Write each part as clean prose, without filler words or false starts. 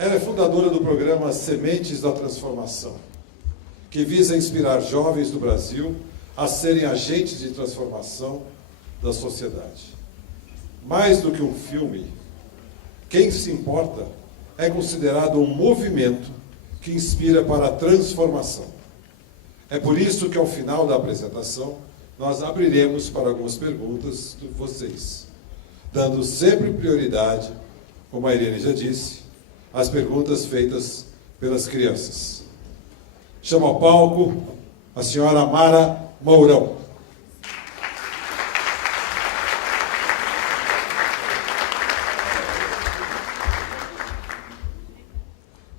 Ela é fundadora do programa Sementes da Transformação, que visa inspirar jovens do Brasil a serem agentes de transformação da sociedade. Mais do que um filme, Quem se Importa é considerado um movimento que inspira para a transformação. É por isso que, ao final da apresentação, nós abriremos para algumas perguntas de vocês, dando sempre prioridade, como a Irene já disse, às perguntas feitas pelas crianças. Chamo ao palco a senhora Mara Mourão.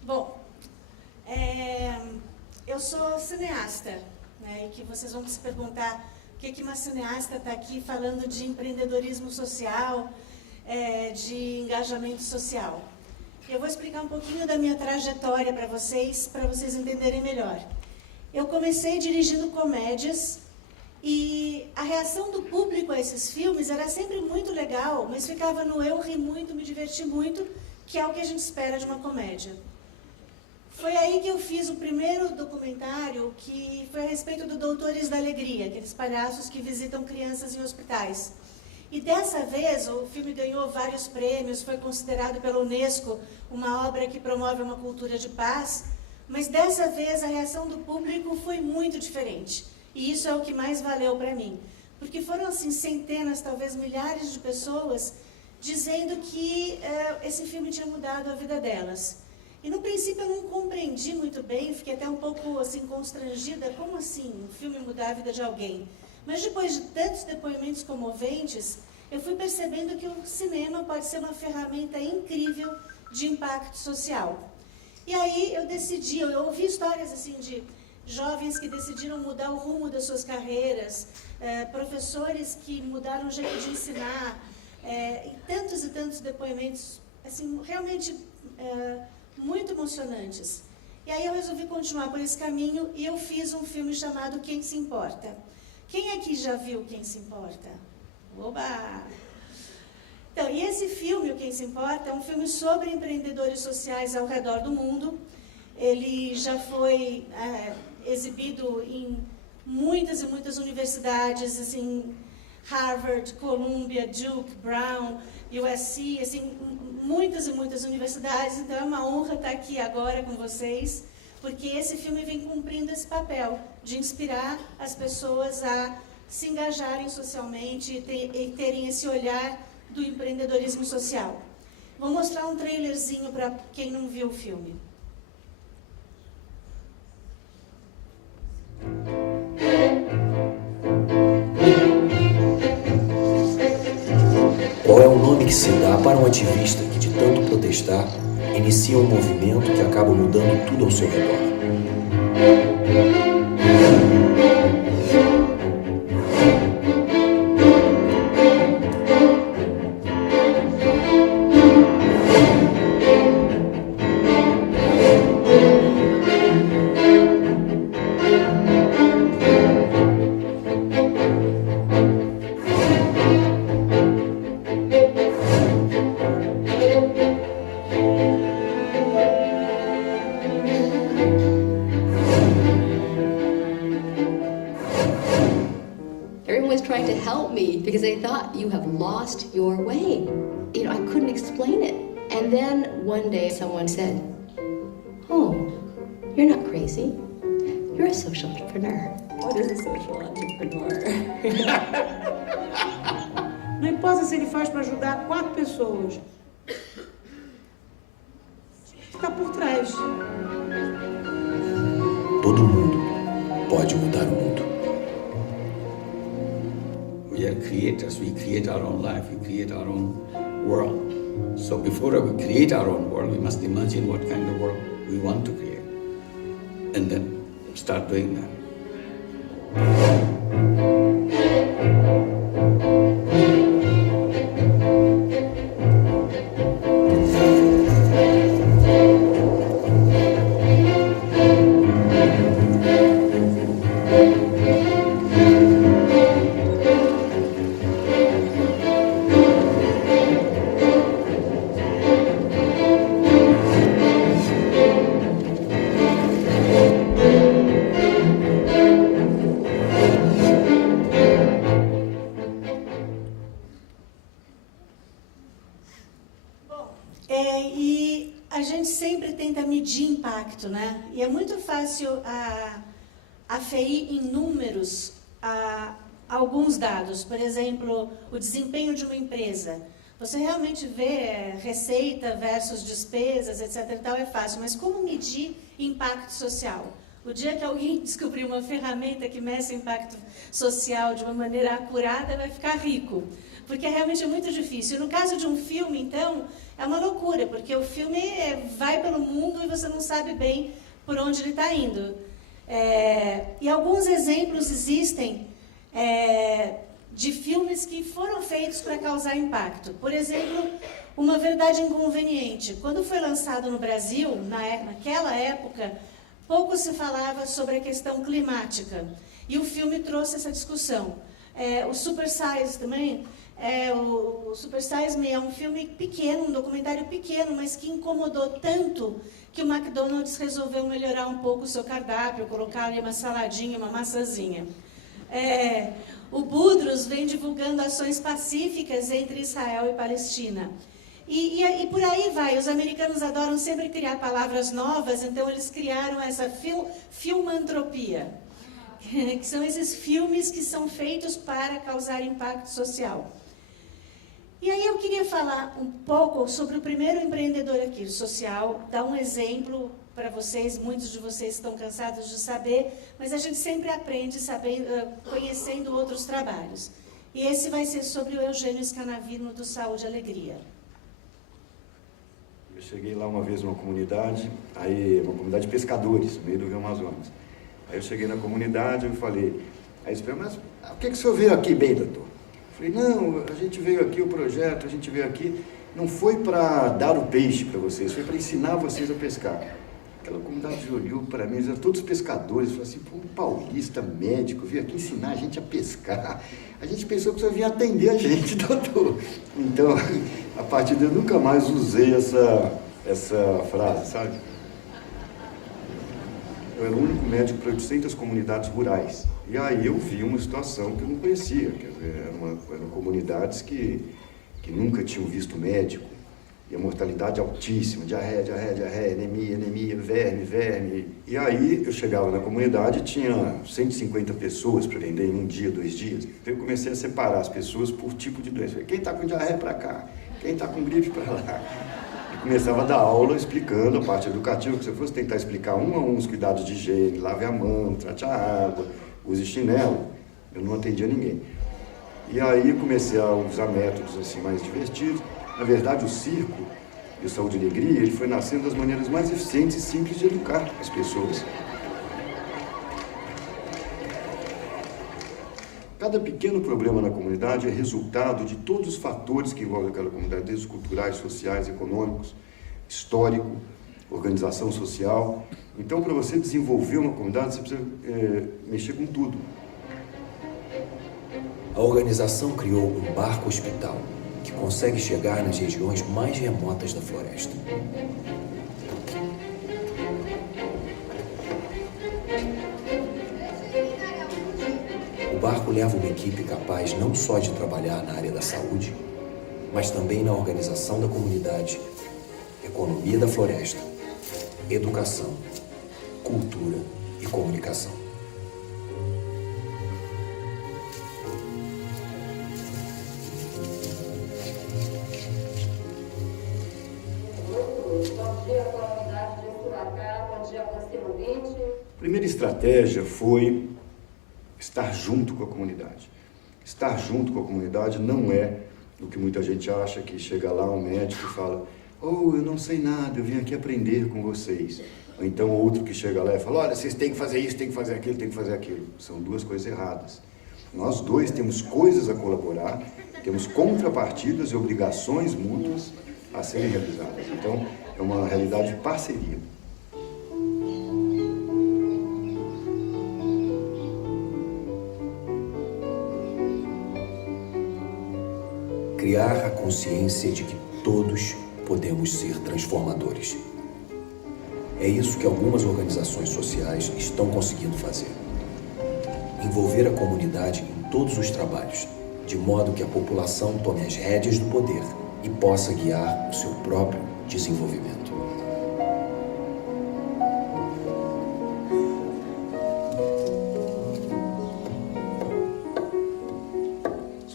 Bom, eu sou cineasta, né, e que vocês vão se perguntar por que uma cineasta está aqui falando de empreendedorismo social, de engajamento social. Eu vou explicar um pouquinho da minha trajetória para vocês entenderem melhor. Eu comecei dirigindo comédias e a reação do público a esses filmes era sempre muito legal, mas ficava no eu ri muito, me diverti muito, que é o que a gente espera de uma comédia. Foi aí que eu fiz o primeiro documentário, que foi a respeito do Doutores da Alegria, aqueles palhaços que visitam crianças em hospitais. E dessa vez o filme ganhou vários prêmios, foi considerado pela Unesco uma obra que promove uma cultura de paz, mas dessa vez a reação do público foi muito diferente. E isso é o que mais valeu para mim. Porque foram assim centenas, talvez milhares de pessoas dizendo que esse filme tinha mudado a vida delas. E no princípio eu não compreendi muito bem, fiquei até um pouco assim constrangida, como assim um filme mudar a vida de alguém? Mas depois de tantos depoimentos comoventes, eu fui percebendo que o cinema pode ser uma ferramenta incrível de impacto social. E aí eu decidi, eu ouvi histórias assim de jovens que decidiram mudar o rumo das suas carreiras, professores que mudaram o jeito de ensinar, e tantos depoimentos assim, realmente muito emocionantes. E aí eu resolvi continuar por esse caminho e eu fiz um filme chamado Quem se Importa. Quem aqui já viu Quem se Importa? Oba! Então, e esse filme, o Quem se Importa, é um filme sobre empreendedores sociais ao redor do mundo. Ele já foi exibido em muitas e muitas universidades, assim, Harvard, Columbia, Duke, Brown, USC, assim, muitas e muitas universidades. Então é uma honra estar aqui agora com vocês, porque esse filme vem cumprindo esse papel de inspirar as pessoas a se engajarem socialmente e terem esse olhar do empreendedorismo social. Vou mostrar um trailerzinho para quem não viu o filme. Qual é o nome que se dá para um ativista que, de tanto protestar, inicia um movimento que acaba mudando tudo ao seu redor? Trying to help me because they thought you have lost your way. You know, I couldn't explain it. And then one day someone said, "Oh, you're not crazy. You're a social entrepreneur." What is a social entrepreneur? Não importa se ele faz para ajudar 4 pessoas. Está por trás. Todo mundo pode mudar o mundo. We are creators. We create our own life. We create our own world. So before we create our own world, we must imagine what kind of world we want to create. And then start doing that. tenta medir impacto, né? E é muito fácil aferir em números alguns dados. Por exemplo, o desempenho de uma empresa. Você realmente vê receita versus despesas, etc. e tal, é fácil. Mas como medir impacto social? O dia que alguém descobrir uma ferramenta que meça impacto social de uma maneira acurada, vai ficar rico. Porque realmente é muito difícil. No caso de um filme, então, é uma loucura, porque o filme vai pelo mundo e você não sabe bem por onde ele está indo. E alguns exemplos existem de filmes que foram feitos para causar impacto. Por exemplo, Uma Verdade Inconveniente. Quando foi lançado no Brasil, naquela época, pouco se falava sobre a questão climática. E o filme trouxe essa discussão. O Super Size também, o Super Size Me é um filme pequeno, um documentário pequeno, mas que incomodou tanto que o McDonald's resolveu melhorar um pouco o seu cardápio, colocar ali uma saladinha, uma maçãzinha. O Budrus vem divulgando ações pacíficas entre Israel e Palestina. E por aí vai. Os americanos adoram sempre criar palavras novas, então eles criaram essa filmantropia, que são esses filmes que são feitos para causar impacto social. E aí eu queria falar um pouco sobre o primeiro empreendedor aqui, social, dar um exemplo para vocês. Muitos de vocês estão cansados de saber, mas a gente sempre aprende conhecendo outros trabalhos. E esse vai ser sobre o Eugênio Scanavino, do Saúde e Alegria. Eu cheguei lá uma vez numa comunidade, uma comunidade de pescadores, no meio do Rio Amazonas. Aí eu cheguei na comunidade e falei, aí eles perguntaram, mas o que o senhor veio aqui bem, doutor? Eu falei, não, a gente veio aqui, o projeto, a gente veio aqui, não foi para dar o peixe para vocês, foi para ensinar vocês a pescar. Aquela comunidade olhou para mim, eles eram todos pescadores, falaram assim, pô, um paulista, médico, veio aqui ensinar a gente a pescar. A gente pensou que o senhor vinha atender a gente, doutor. Então, a partir daí eu nunca mais usei essa frase, sabe? Eu era o único médico para 800 comunidades rurais. E aí eu vi uma situação que eu não conhecia. Quer dizer, eram comunidades que nunca tinham visto médico. E a mortalidade altíssima, diarreia, anemia, verme. E aí eu chegava na comunidade e tinha 150 pessoas para vender em um dia, 2 dias. Então eu comecei a separar as pessoas por tipo de doença. Quem está com diarreia para cá? Quem está com gripe para lá? Começava a dar aula explicando a parte educativa, que se eu fosse tentar explicar um a um os cuidados de higiene, lave a mão, trate a água, use chinelo, eu não atendia ninguém. E aí comecei a usar métodos assim mais divertidos. Na verdade, o circo e o Saúde e Alegria, ele foi nascendo das maneiras mais eficientes e simples de educar as pessoas. Cada pequeno problema na comunidade é resultado de todos os fatores que envolvem aquela comunidade, desde os culturais, sociais, econômicos, histórico, organização social. Então, para você desenvolver uma comunidade, você precisa mexer com tudo. A organização criou um barco-hospital que consegue chegar nas regiões mais remotas da floresta. O barco leva uma equipe capaz não só de trabalhar na área da saúde, mas também na organização da comunidade, economia da floresta, educação, cultura e comunicação. A primeira estratégia foi estar junto com a comunidade. Estar junto com a comunidade não é o que muita gente acha, que chega lá um médico e fala, oh, eu não sei nada, eu vim aqui aprender com vocês. Ou então outro que chega lá e fala, olha, vocês têm que fazer isso, têm que fazer aquilo, têm que fazer aquilo. São duas coisas erradas. Nós dois temos coisas a colaborar, temos contrapartidas e obrigações mútuas a serem realizadas. Então, é uma realidade de parceria. Criar a consciência de que todos podemos ser transformadores. É isso que algumas organizações sociais estão conseguindo fazer. Envolver a comunidade em todos os trabalhos, de modo que a população tome as rédeas do poder e possa guiar o seu próprio desenvolvimento.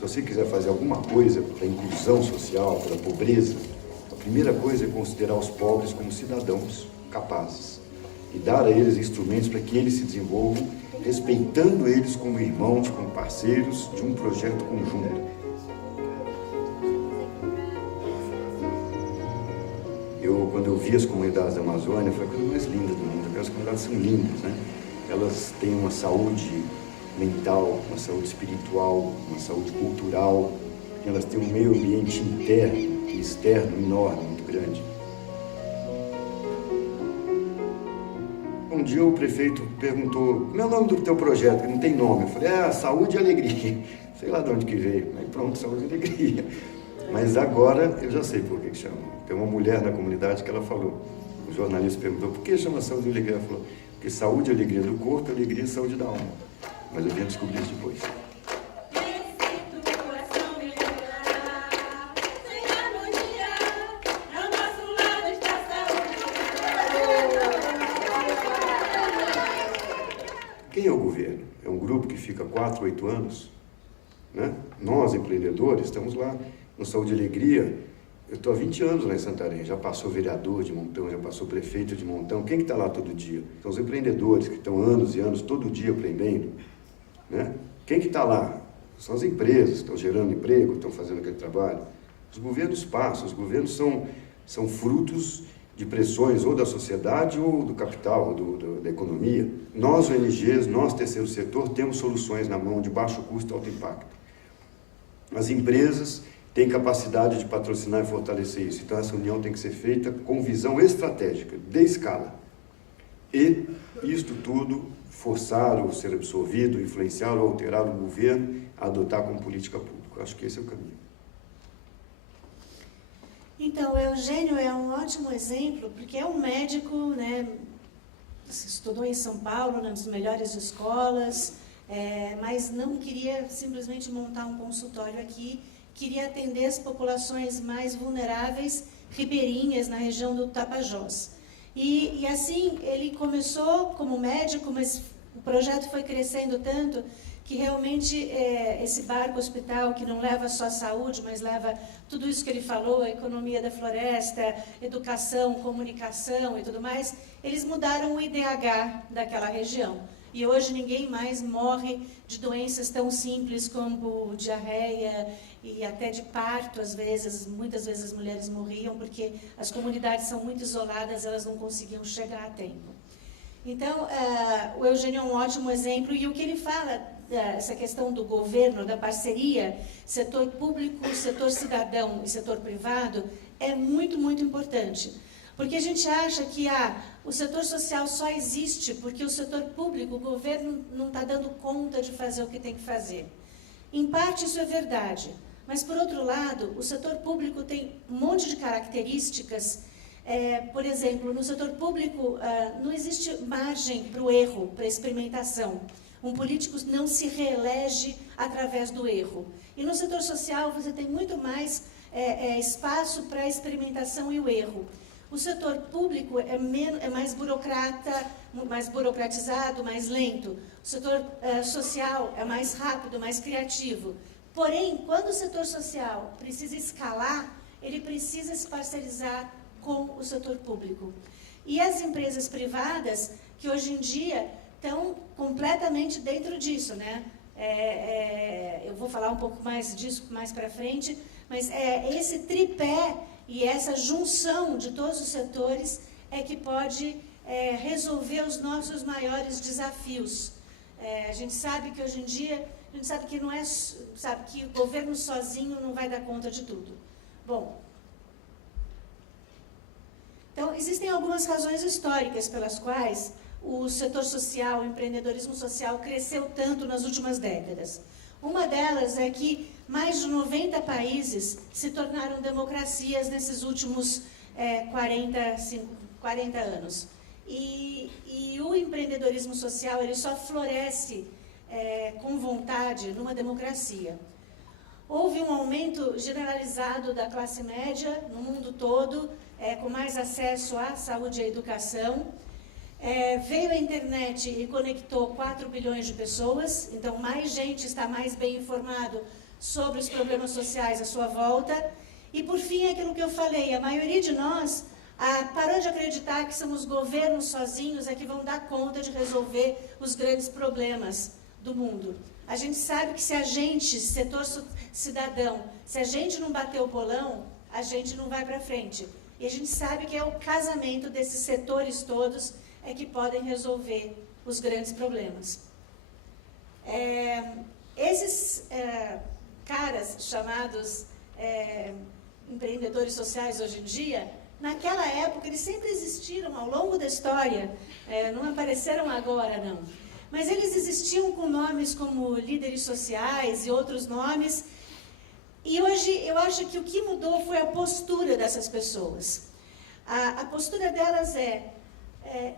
você quiser fazer alguma coisa pela inclusão social, pela pobreza, a primeira coisa é considerar os pobres como cidadãos capazes e dar a eles instrumentos para que eles se desenvolvam, respeitando eles como irmãos, como parceiros de um projeto conjunto. Quando eu vi as comunidades da Amazônia, foi a coisa mais linda do mundo. Aquelas comunidades são lindas, né? Elas têm uma saúde mental, uma saúde espiritual, uma saúde cultural. Elas têm um meio ambiente interno e externo enorme, muito grande. Um dia o prefeito perguntou: como é o nome do teu projeto? Que não tem nome. Eu falei: Saúde e Alegria. Sei lá de onde que veio. Aí pronto, Saúde e Alegria. Mas agora eu já sei por que chama. Tem uma mulher na comunidade que ela falou, o jornalista perguntou: por que chama Saúde e Alegria? Ela falou: porque saúde é alegria do corpo, alegria é saúde da alma. Mas eu vim descobrir isso depois. Quem é o governo? É um grupo que fica 4, 8 anos, né? Nós, empreendedores, estamos lá no Saúde e Alegria. Eu estou há 20 anos lá em Santarém, já passou vereador de Montão, já passou prefeito de Montão. Quem que está lá todo dia? São os empreendedores que estão anos e anos, todo dia aprendendo, né? Quem que está lá? São as empresas que estão gerando emprego, estão fazendo aquele trabalho. Os governos passam, os governos são frutos de pressões ou da sociedade ou do capital, ou da economia. Nós, ONGs, nós, terceiro setor, temos soluções na mão de baixo custo e alto impacto. As empresas tem capacidade de patrocinar e fortalecer isso. Então, essa união tem que ser feita com visão estratégica, de escala. E isto tudo forçar ou ser absorvido, influenciar ou alterar o governo a adotar como política pública. Eu acho que esse é o caminho. Então, o Eugênio é um ótimo exemplo, porque é um médico, né, estudou em São Paulo, nas melhores escolas, mas não queria simplesmente montar um consultório aqui, queria atender as populações mais vulneráveis, ribeirinhas, na região do Tapajós. E assim, ele começou como médico, mas o projeto foi crescendo tanto que realmente esse barco hospital, que não leva só a saúde, mas leva tudo isso que ele falou, a economia da floresta, educação, comunicação e tudo mais, eles mudaram o IDH daquela região. E hoje ninguém mais morre de doenças tão simples como diarreia e até de parto, às vezes. Muitas vezes as mulheres morriam porque as comunidades são muito isoladas, elas não conseguiam chegar a tempo. Então, o Eugênio é um ótimo exemplo, e o que ele fala, essa questão do governo, da parceria, setor público, setor cidadão e setor privado, é muito, muito importante. Porque a gente acha que o setor social só existe porque o setor público, o governo, não está dando conta de fazer o que tem que fazer. Em parte isso é verdade, mas por outro lado, o setor público tem um monte de características. Por exemplo, no setor público não existe margem para o erro, para a experimentação. Um político não se reelege através do erro. E no setor social você tem muito mais espaço para a experimentação e o erro. O setor público é mais mais burocratizado, mais lento. O setor social é mais rápido, mais criativo. Porém, quando o setor social precisa escalar, ele precisa se parcerizar com o setor público. E as empresas privadas, que hoje em dia estão completamente dentro disso, né? Eu vou falar um pouco mais disso mais para frente, mas esse tripé e essa junção de todos os setores é que pode resolver os nossos maiores desafios. A gente sabe que hoje em dia, a gente sabe que que o governo sozinho não vai dar conta de tudo. Bom, então existem algumas razões históricas pelas quais o setor social, o empreendedorismo social cresceu tanto nas últimas décadas. Uma delas é que mais de 90 países se tornaram democracias nesses últimos 40 anos. E o empreendedorismo social ele só floresce com vontade numa democracia. Houve um aumento generalizado da classe média no mundo todo, com mais acesso à saúde e à educação. Veio a internet e conectou 4 bilhões de pessoas, então mais gente está mais bem informado sobre os problemas sociais à sua volta. E, por fim, é aquilo que eu falei, a maioria de nós parou de acreditar que são os governos sozinhos que vão dar conta de resolver os grandes problemas do mundo. A gente sabe que se a gente, setor cidadão, se a gente não bater o bolão, a gente não vai para frente. E a gente sabe que é o casamento desses setores todos que podem resolver os grandes problemas. Esses caras chamados empreendedores sociais hoje em dia, naquela época eles sempre existiram ao longo da história, não apareceram agora não. Mas eles existiam com nomes como líderes sociais e outros nomes. E hoje eu acho que o que mudou foi a postura dessas pessoas. A postura delas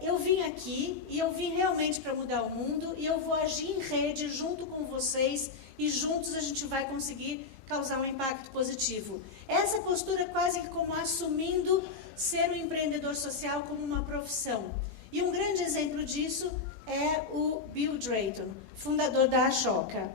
eu vim aqui e eu vim realmente para mudar o mundo e eu vou agir em rede junto com vocês e juntos a gente vai conseguir causar um impacto positivo. Essa postura quase que como assumindo ser um empreendedor social como uma profissão. E um grande exemplo disso é o Bill Drayton, fundador da Ashoka.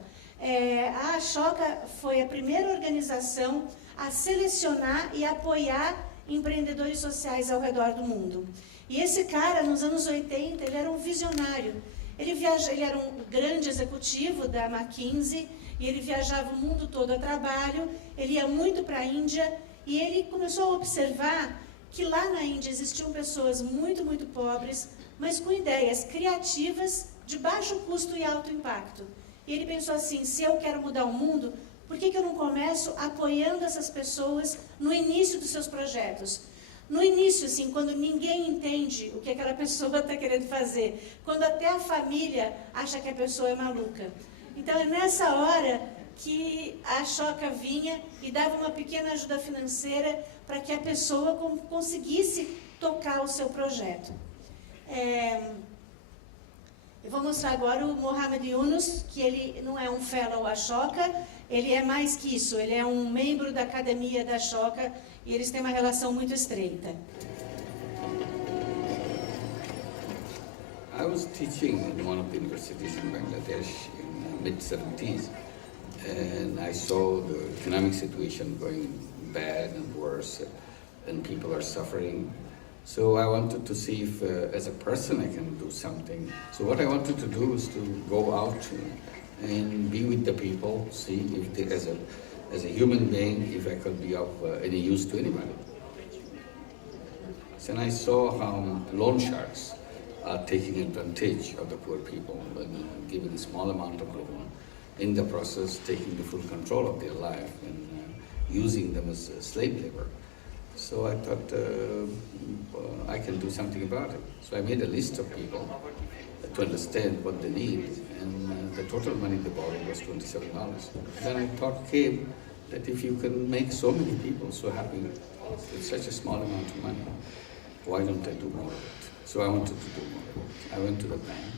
A Ashoka foi a primeira organização a selecionar e apoiar empreendedores sociais ao redor do mundo. E esse cara, nos anos 80, ele era um visionário. Ele era um grande executivo da McKinsey, e ele viajava o mundo todo a trabalho, ele ia muito para a Índia, e ele começou a observar que lá na Índia existiam pessoas muito, muito pobres, mas com ideias criativas, de baixo custo e alto impacto. E ele pensou assim, se eu quero mudar o mundo, por que eu não começo apoiando essas pessoas no início dos seus projetos? No início, assim, quando ninguém entende o que aquela pessoa está querendo fazer, quando até a família acha que a pessoa é maluca. Então é nessa hora que a Ashoka vinha e dava uma pequena ajuda financeira para que a pessoa conseguisse tocar o seu projeto. Eu vou mostrar agora o Mohamed Yunus, que ele não é um fellow Ashoka, ele é mais que isso, ele é um membro da academia da Ashoka e eles têm uma relação muito estreita. I was teaching in one of the universities in Bangladesh in the mid-70s, and I saw the economic situation going bad and worse, and people are suffering. So I wanted to see if, as a person, I can do something. So what I wanted to do is to go out and be with the people, see if they, as a human being, if I could be of any use to anybody. So I saw how loan sharks are taking advantage of the poor people and giving a small amount of loan, in the process taking the full control of their life and using them as slave labor. So I thought I can do something about it. So I made a list of people to understand what they need, and the total money they borrowed was $27. Then I thought came that if you can make so many people so happy with such a small amount of money, why don't I do more of it? So I wanted to do more of it. I went to the bank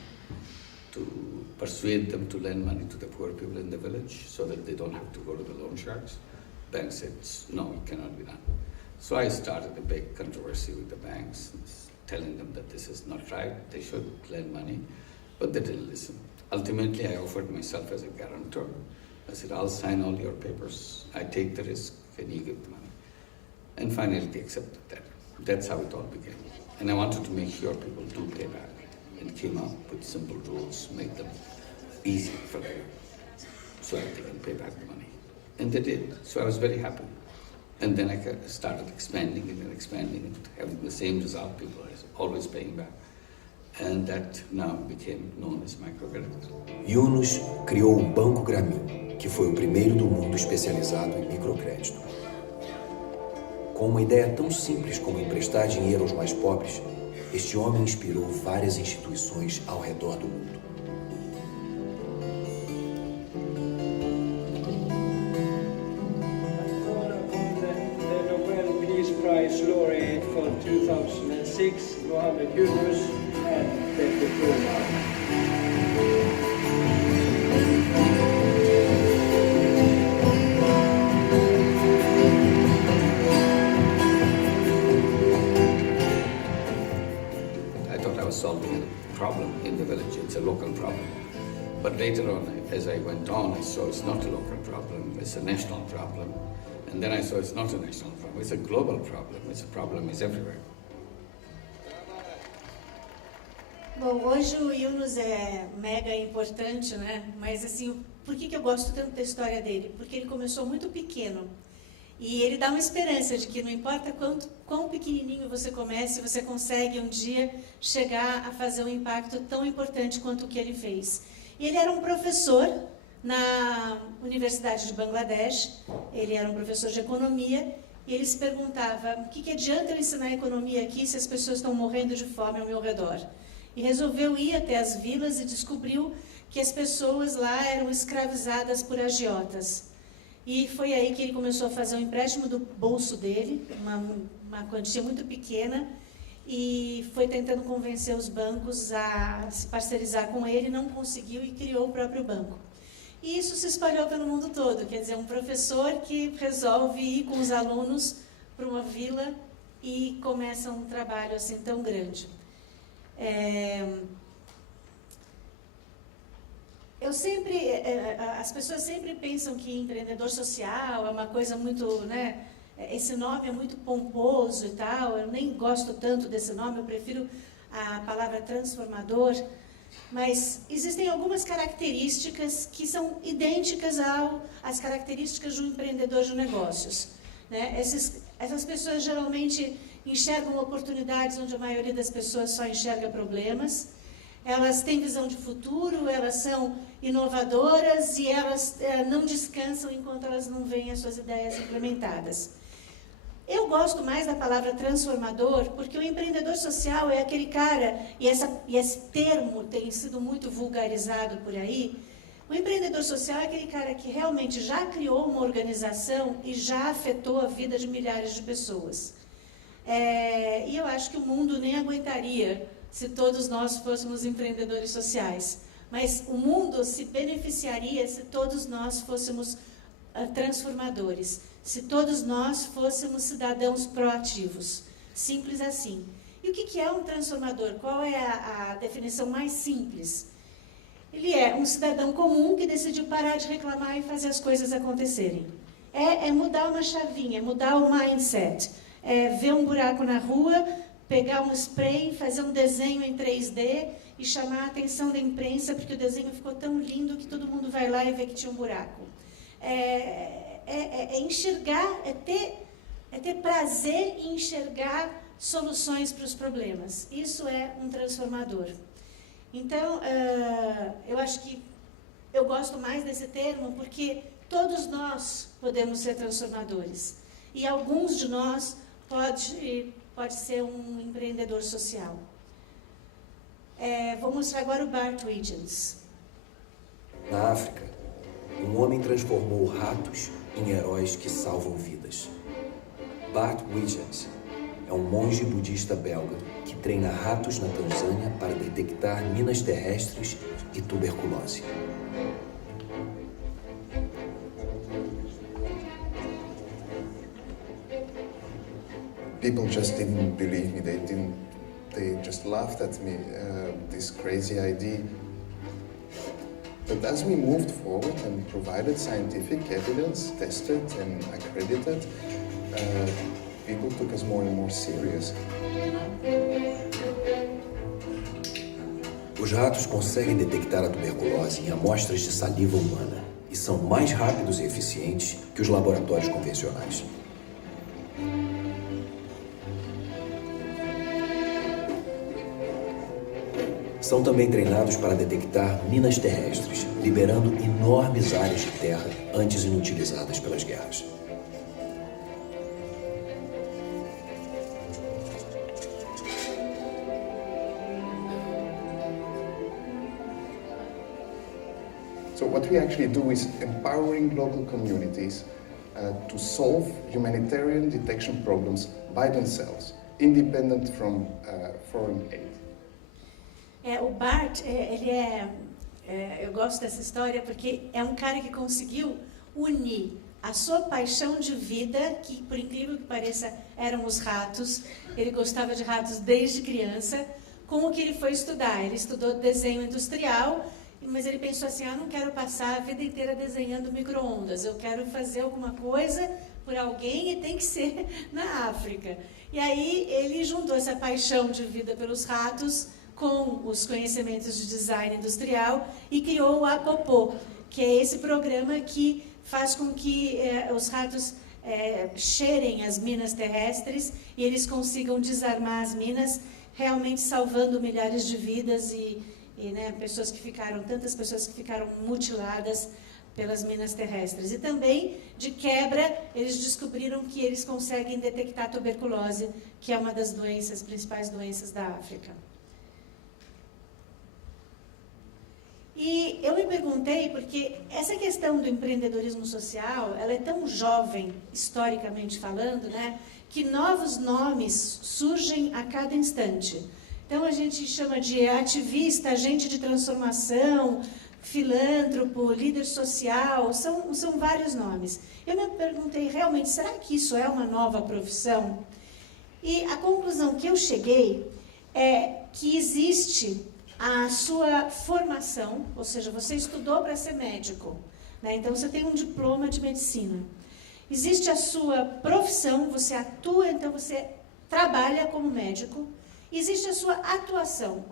to persuade them to lend money to the poor people in the village so that they don't have to go to the loan sharks. The bank said, no, it cannot be done. So I started a big controversy with the banks, telling them that this is not right, they should lend money, but they didn't listen. Ultimately, I offered myself as a guarantor. I said, I'll sign all your papers, I take the risk, and you give the money. And finally, they accepted that. That's how it all began. And I wanted to make sure people do pay back, and came up with simple rules, make them easy for them, so that they can pay back the money. And they did, so I was very happy. And then I started expanding and having the same result, people are always paying back. And that now became known as microcredit. Yunus criou o Banco Grameen, que foi o primeiro do mundo especializado em microcrédito. Com uma ideia tão simples como emprestar dinheiro aos mais pobres, este homem inspirou várias instituições ao redor do mundo. Laureate for 2006, Mohamed Yunus, and the diploma. I thought I was solving a problem in the village. It's a local problem. But later on, as I went on, I saw it's not a local problem, it's a national problem. And then I saw it's not a national problem, it's a global problem. It's a problem, it's everywhere. Bom, hoje o Yunus é mega importante, né? Mas assim, por que eu gosto tanto da história dele? Porque ele começou muito pequeno. E ele dá uma esperança de que não importa quão pequenininho você comece, você consegue um dia chegar a fazer um impacto tão importante quanto o que ele fez. E ele era um professor na Universidade de Bangladesh, ele era um professor de economia, e ele se perguntava, o que adianta eu ensinar economia aqui se as pessoas estão morrendo de fome ao meu redor? E resolveu ir até as vilas e descobriu que as pessoas lá eram escravizadas por agiotas. E foi aí que ele começou a fazer um empréstimo do bolso dele, uma quantia muito pequena, e foi tentando convencer os bancos a se parcerizar com ele, não conseguiu e criou o próprio banco. E isso se espalhou pelo mundo todo, quer dizer, um professor que resolve ir com os alunos para uma vila e começa um trabalho assim tão grande. As pessoas sempre pensam que empreendedor social é uma coisa muito, né? Esse nome é muito pomposo e tal. Eu nem gosto tanto desse nome, eu prefiro a palavra transformador. Mas existem algumas características que são idênticas às características de um empreendedor de negócios, né? Essas pessoas geralmente enxergam oportunidades onde a maioria das pessoas só enxerga problemas. Elas têm visão de futuro, elas são inovadoras e elas não descansam enquanto elas não veem as suas ideias implementadas. Eu gosto mais da palavra transformador porque o empreendedor social é aquele cara, e esse termo tem sido muito vulgarizado por aí. O empreendedor social é aquele cara que realmente já criou uma organização e já afetou a vida de milhares de pessoas. E eu acho que o mundo nem aguentaria se todos nós fôssemos empreendedores sociais. Mas o mundo se beneficiaria se todos nós fôssemos transformadores, se todos nós fôssemos cidadãos proativos. Simples assim. E o que é um transformador? Qual é a definição mais simples? Ele é um cidadão comum que decidiu parar de reclamar e fazer as coisas acontecerem. É mudar uma chavinha, mudar o mindset. Ver um buraco na rua, pegar um spray, fazer um desenho em 3D e chamar a atenção da imprensa porque o desenho ficou tão lindo que todo mundo vai lá e vê que tinha um buraco. Enxergar, ter prazer em enxergar soluções para os problemas. Isso é um transformador. Então, eu acho que eu gosto mais desse termo porque todos nós podemos ser transformadores. E alguns de nós pode ser um empreendedor social. Vou mostrar agora o Bart Wiggins. Na África, um homem transformou ratos em heróis que salvam vidas. Bart Wiggins é um monge budista belga que treina ratos na Tanzânia para detectar minas terrestres e tuberculose. People just didn't believe me. They just laughed at me, this crazy idea. But as we moved forward and provided scientific evidence, tested and accredited, people took us more and more serious. Os ratos conseguem detectar a tuberculose em amostras de saliva humana e são mais rápidos e eficientes que os laboratórios convencionais. São também treinados para detectar minas terrestres, liberando enormes áreas de terra antes inutilizadas pelas guerras. So what we actually do is empowering local communities to solve humanitarian detection problems by themselves, independent from foreign aid. O Bart, eu gosto dessa história porque é um cara que conseguiu unir a sua paixão de vida, que por incrível que pareça eram os ratos, ele gostava de ratos desde criança, com o que ele foi estudar. Ele estudou desenho industrial, mas ele pensou assim, eu não quero passar a vida inteira desenhando micro-ondas, eu quero fazer alguma coisa por alguém e tem que ser na África. E aí ele juntou essa paixão de vida pelos ratos com os conhecimentos de design industrial e criou o Apopô, que é esse programa que faz com que os ratos cheirem as minas terrestres e eles consigam desarmar as minas, realmente salvando milhares de vidas e né, tantas pessoas que ficaram mutiladas pelas minas terrestres. E também, de quebra, eles descobriram que eles conseguem detectar tuberculose, que é uma das principais doenças da África. E eu me perguntei, porque essa questão do empreendedorismo social, ela é tão jovem, historicamente falando, né, que novos nomes surgem a cada instante. Então, a gente chama de ativista, agente de transformação, filântropo, líder social, são vários nomes. Eu me perguntei, realmente, será que isso é uma nova profissão? E a conclusão que eu cheguei é que existe a sua formação, ou seja, você estudou para ser médico, né? Então você tem um diploma de medicina. Existe a sua profissão, você atua, então você trabalha como médico. Existe a sua atuação.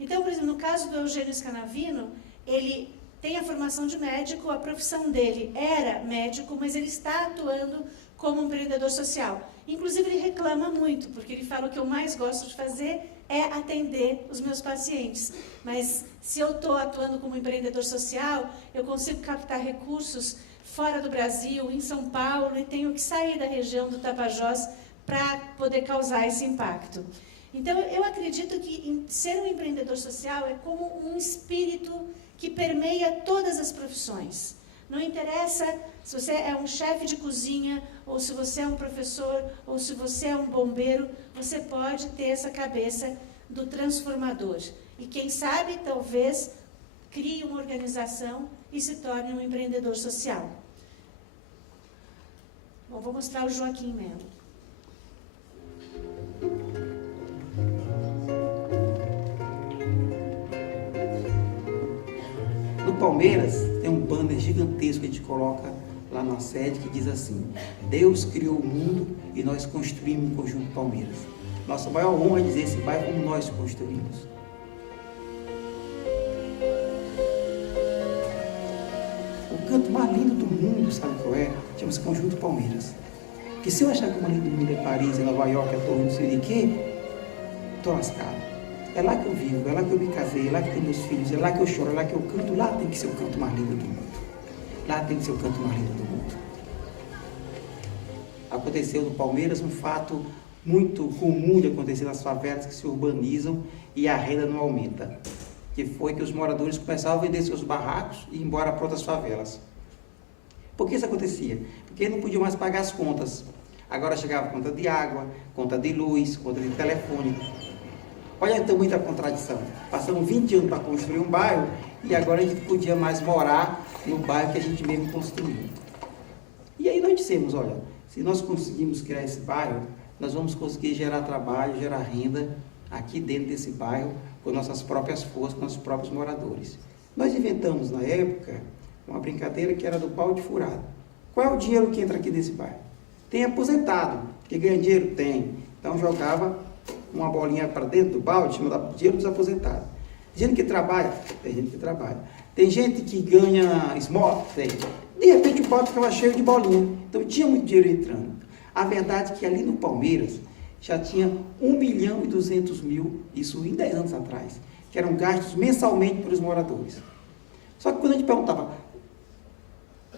Então, por exemplo, no caso do Eugênio Scanavino, ele tem a formação de médico, a profissão dele era médico, mas ele está atuando como empreendedor social. Inclusive, ele reclama muito, porque ele fala que o que eu mais gosto de fazer é atender os meus pacientes. Mas se eu estou atuando como empreendedor social, eu consigo captar recursos fora do Brasil, em São Paulo, e tenho que sair da região do Tapajós para poder causar esse impacto. Então, eu acredito que ser um empreendedor social é como um espírito que permeia todas as profissões. Não interessa se você é um chefe de cozinha, ou se você é um professor, ou se você é um bombeiro, você pode ter essa cabeça do transformador. E quem sabe, talvez, crie uma organização e se torne um empreendedor social. Bom, vou mostrar o Joaquim Melo. No Palmeiras, tem um banner gigantesco que a gente coloca lá na sede que diz assim: Deus criou o mundo e nós construímos o Conjunto Palmeiras. Nossa maior honra é dizer esse bairro como nós construímos. O canto mais lindo do mundo, sabe qual é? Chama-se Conjunto Palmeiras. Porque se eu achar que o mais lindo do mundo é Paris, é Nova York, é Torre, não sei de quê, estou lascado. É lá que eu vivo, é lá que eu me casei, é lá que tenho meus filhos, é lá que eu choro, é lá que eu canto. Lá tem que ser o canto mais lindo do mundo. Lá tem que ser o canto mais lindo do mundo. Aconteceu no Palmeiras um fato muito comum de acontecer nas favelas que se urbanizam e a renda não aumenta. Que foi que os moradores começavam a vender seus barracos e ir embora para outras favelas. Por que isso acontecia? Porque não podiam mais pagar as contas. Agora chegava conta de água, conta de luz, conta de telefone. Olha, então, muita contradição. Passamos 20 anos para construir um bairro e agora a gente não podia mais morar no bairro que a gente mesmo construiu. E aí nós dissemos, olha, se nós conseguimos criar esse bairro, nós vamos conseguir gerar trabalho, gerar renda aqui dentro desse bairro com nossas próprias forças, com nossos próprios moradores. Nós inventamos, na época, uma brincadeira que era do balde furado. Qual é o dinheiro que entra aqui nesse bairro? Tem aposentado, que ganha dinheiro? Tem. Então jogava uma bolinha para dentro do balde, chamava dinheiro dos aposentados. Gente que trabalha? Tem gente que trabalha. Tem gente que ganha esmola? Tem. De repente o balde ficava cheio de bolinha. Então tinha muito dinheiro entrando. A verdade é que ali no Palmeiras já tinha 1.200.000, isso em 10 anos atrás, que eram gastos mensalmente pelos moradores. Só que quando a gente perguntava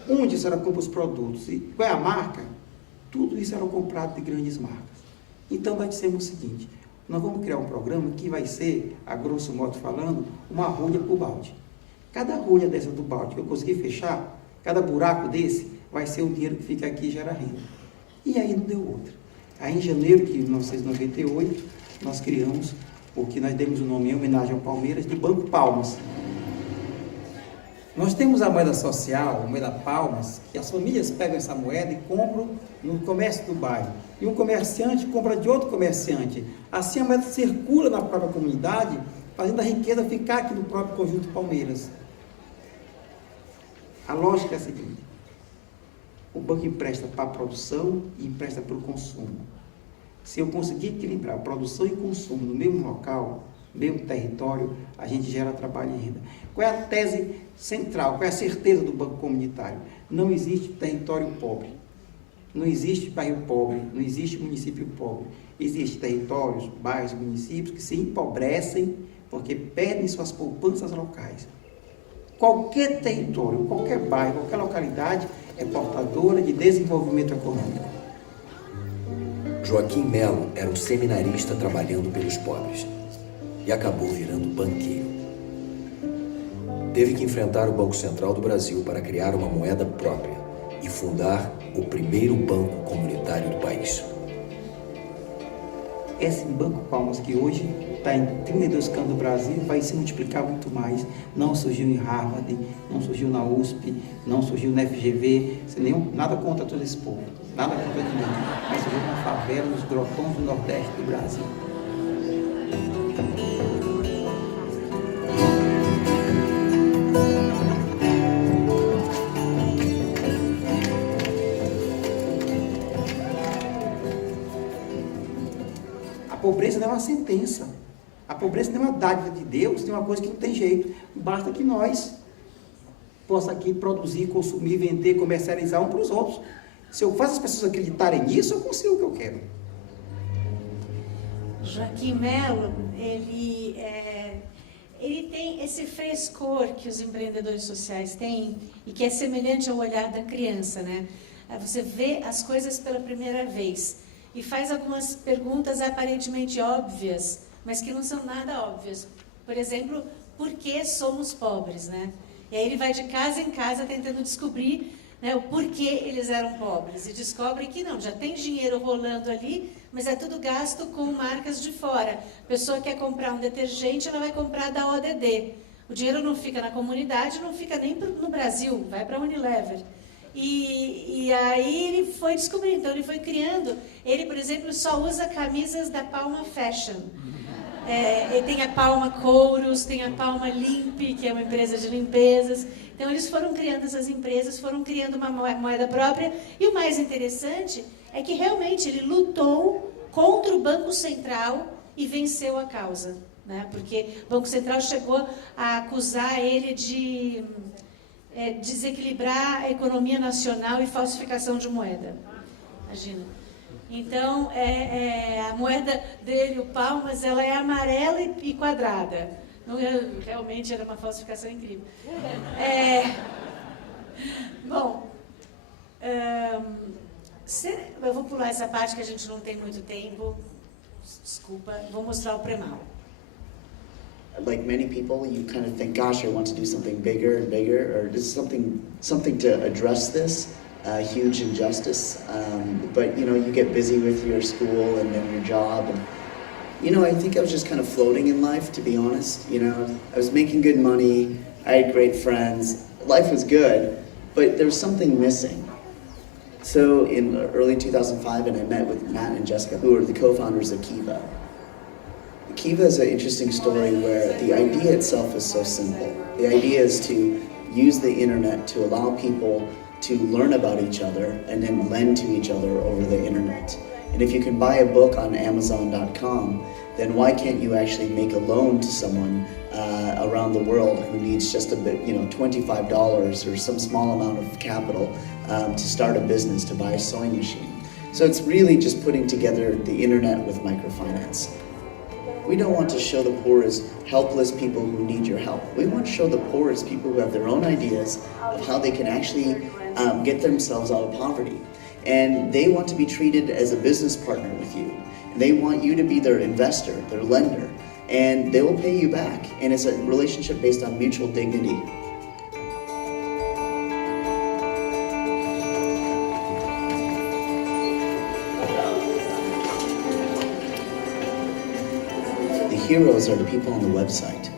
onde a senhora compra os produtos e qual é a marca, tudo isso era comprado de grandes marcas. Então nós dissemos o seguinte: nós vamos criar um programa que vai ser, a grosso modo falando, uma rolha por balde. Cada rolha dessa do balde que eu conseguir fechar, cada buraco desse, vai ser o dinheiro que fica aqui e gera renda. E aí não deu outra. Aí em janeiro de 1998, nós criamos, porque nós demos o nome em homenagem ao Palmeiras, de Banco Palmas. Nós temos a moeda social, a moeda Palmas, que as famílias pegam essa moeda e compram no comércio do bairro. E um comerciante compra de outro comerciante. Assim a moeda circula na própria comunidade, fazendo a riqueza ficar aqui no próprio Conjunto Palmeiras. A lógica é a seguinte: o banco empresta para a produção e empresta para o consumo. Se eu conseguir equilibrar produção e consumo no mesmo local, no mesmo território, a gente gera trabalho e renda. Qual é a tese central, qual é a certeza do banco comunitário? Não existe território pobre, não existe bairro pobre, não existe município pobre. Existem territórios, bairros, municípios que se empobrecem porque perdem suas poupanças locais. Qualquer território, qualquer bairro, qualquer localidade é portadora de desenvolvimento econômico. Joaquim Melo era um seminarista trabalhando pelos pobres e acabou virando banqueiro. Teve que enfrentar o Banco Central do Brasil para criar uma moeda própria e fundar o primeiro banco comunitário do país. Esse Banco Palmas, que hoje está em 32 cantos do Brasil, vai se multiplicar muito mais. Não surgiu em Harvard, não surgiu na USP, não surgiu na FGV, nada contra todo esse povo, nada contra ninguém, mas surgiu na favela, nos grotões do Nordeste do Brasil. A pobreza não é uma sentença. A pobreza não é uma dádiva de Deus, tem uma coisa que não tem jeito. Basta que nós possamos aqui produzir, consumir, vender, comercializar um para os outros. Se eu faço as pessoas acreditarem nisso, eu consigo o que eu quero. Joaquim Melo, ele tem esse frescor que os empreendedores sociais têm e que é semelhante ao olhar da criança, né? Você vê as coisas pela primeira vez e faz algumas perguntas aparentemente óbvias, mas que não são nada óbvias. Por exemplo, por que somos pobres, né? E aí ele vai de casa em casa tentando descobrir, né, o porquê eles eram pobres. E descobre que não, já tem dinheiro rolando ali, mas é tudo gasto com marcas de fora. A pessoa quer comprar um detergente, ela vai comprar da ODD. O dinheiro não fica na comunidade, não fica nem no Brasil, vai para a Unilever. E aí ele foi descobrindo, então ele foi criando. Ele, por exemplo, só usa camisas da Palma Fashion. Ele tem a Palma Couros, tem a Palma Limp, que é uma empresa de limpezas. Então eles foram criando essas empresas, foram criando uma moeda própria. E o mais interessante é que realmente ele lutou contra o Banco Central e venceu a causa, né? Porque o Banco Central chegou a acusar ele de desequilibrar a economia nacional e falsificação de moeda. Imagina. Então, a moeda dele, o Palmas, ela é amarela e quadrada. Realmente era uma falsificação incrível. Bom, eu vou pular essa parte que a gente não tem muito tempo. Desculpa, vou mostrar o pré-mal. Like many people, you kind of think, gosh, I want to do something bigger and bigger, or just something to address this huge injustice. But, you know, you get busy with your school and then your job. And, you know, I think I was just kind of floating in life, to be honest. You know, I was making good money. I had great friends. Life was good, but there was something missing. So in early 2005, and I met with Matt and Jessica, who are the co-founders of Kiva. Kiva is an interesting story where the idea itself is so simple. The idea is to use the internet to allow people to learn about each other and then lend to each other over the internet. And if you can buy a book on Amazon.com, then why can't you actually make a loan to someone around the world who needs just a bit, you know, $25 or some small amount of capital to start a business, to buy a sewing machine? So it's really just putting together the internet with microfinance. We don't want to show the poor as helpless people who need your help. We want to show the poor as people who have their own ideas of how they can actually get themselves out of poverty. And they want to be treated as a business partner with you. And they want you to be their investor, their lender, and they will pay you back. And it's a relationship based on mutual dignity. Heroes are the people on the website.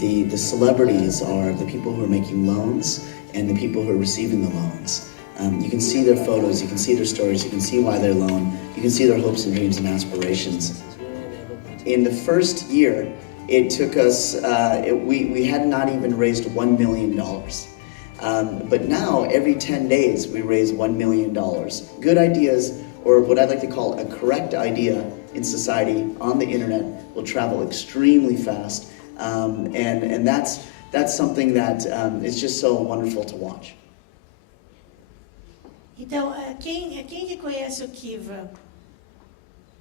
The celebrities are the people who are making loans and the people who are receiving the loans. You can see their photos, you can see their stories, you can see why they're loaned, you can see their hopes and dreams and aspirations. In the first year, it took us, we had not even raised $1 million. But now, every 10 days, we raise $1 million. Good ideas, or what I like to call a correct idea in society on the internet, will travel extremely fast. And that's something that is just so wonderful to watch. Então, quem que conhece o Kiva?